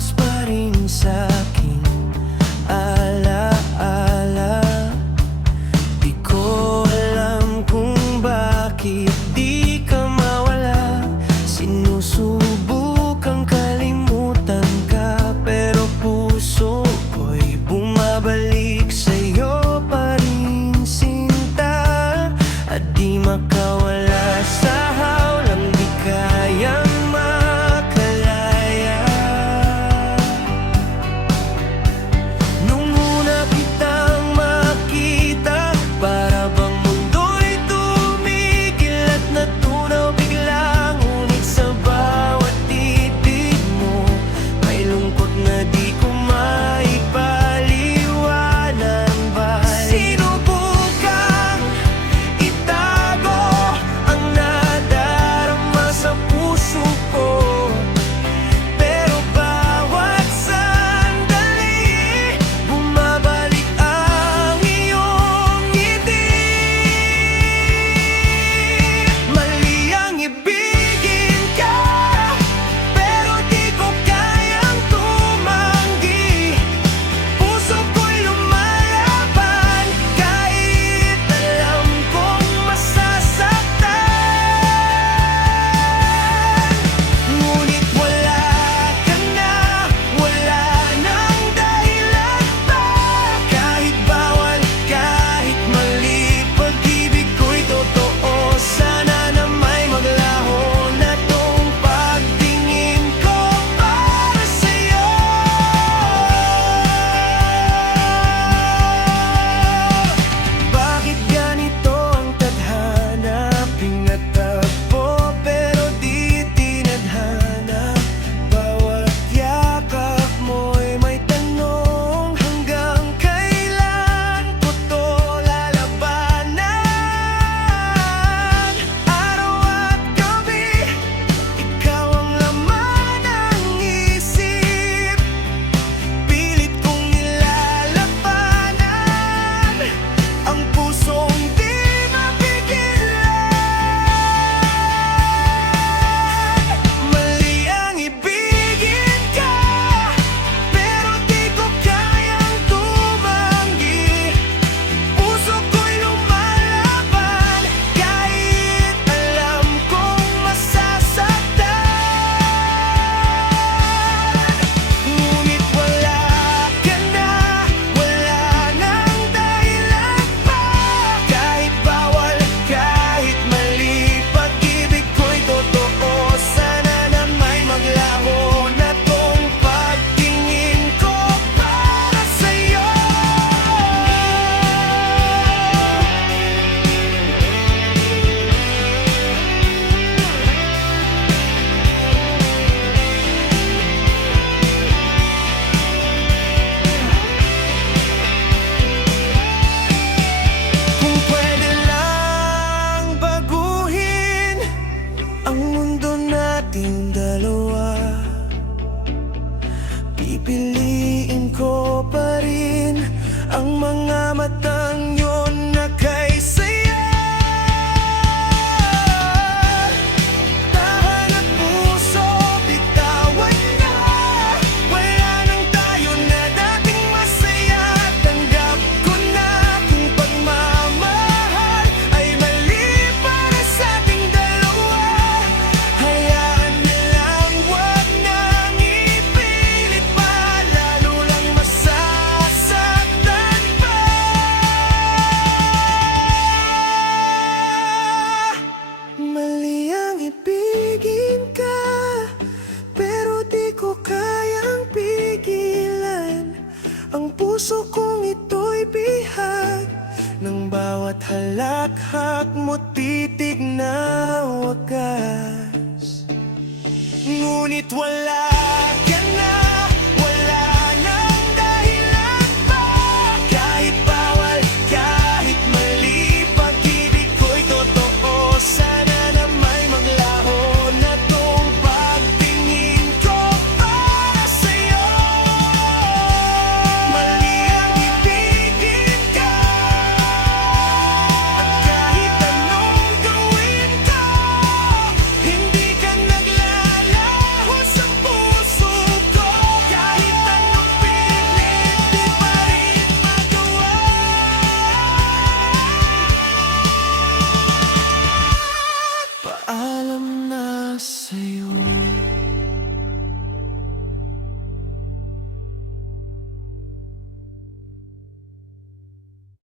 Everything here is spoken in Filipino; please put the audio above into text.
Nakapos pa rin sa'king alaala. Di ko alam kung bakit di ka mawala. Sinusubukang kalimutan ka, pero puso ko'y bumabalik sa'yo pa rin, sinta. At di makawala sa hawlang di kayang makalaya. Nung una kitang makita, para bang mundo'y tumigil at natunaw bigla. Ngunit sa bawat titig mo, may lungkot na di ko maipaliwanag ba. Sinubukang itago ang nadarama sa puso ko, pero bawat sandali bumabalik ang iyong ngiti. Mali ang ibigin ka, pero di ko kayang tumanggi. Puso ko'y lumalaban, kahit alam kong masasaktan. Ngunit wala ka na, wala nang dahilan pa. Kahit bawal, kahit mali, pag-ibig ko'y totoo. Sana na may maglaho na tong pagtingin ko para sa'yo. Bakit ganito ang tadhana? Pinatagpo pero di tinadhana. Bawat yakap mo'y may tanong, hanggang kailan ko to lalabanan? Araw at gabi, ikaw ang laman ng isip. Pilit kong nilalabanan ang pusong di mapigilan. Mali ang ibigin ka, pero di ko kayang tumanggi. Puso ko'y lumalaban, kahit alam kong masasaktan. Ngunit wala ka na, wala nang dahilan pa. Kahit bawal, kahit mali, pag-ibig ko'y totoo. Sana na may maglaho na tong pagtingin ko para sa'yo. Kung pwede lang baguhin ang mundo nating dalawa, pipiliin ko pa rin ang mga matang yun na kay saya. Tahan at puso, bitawan na. Wala nang tayo na dating masaya. Tanggap ko na kung pagmamahal ay mali para sa ating dalawa. Hayaan na lang, wag nang ipilit pa, lalo lang masasaktan pa. Mali ang ibigin ka, pero di ko kayang pigilan. Ang puso kong ito'y bihag ng bawat halakhak mo, titig na wagas. Ngunit wala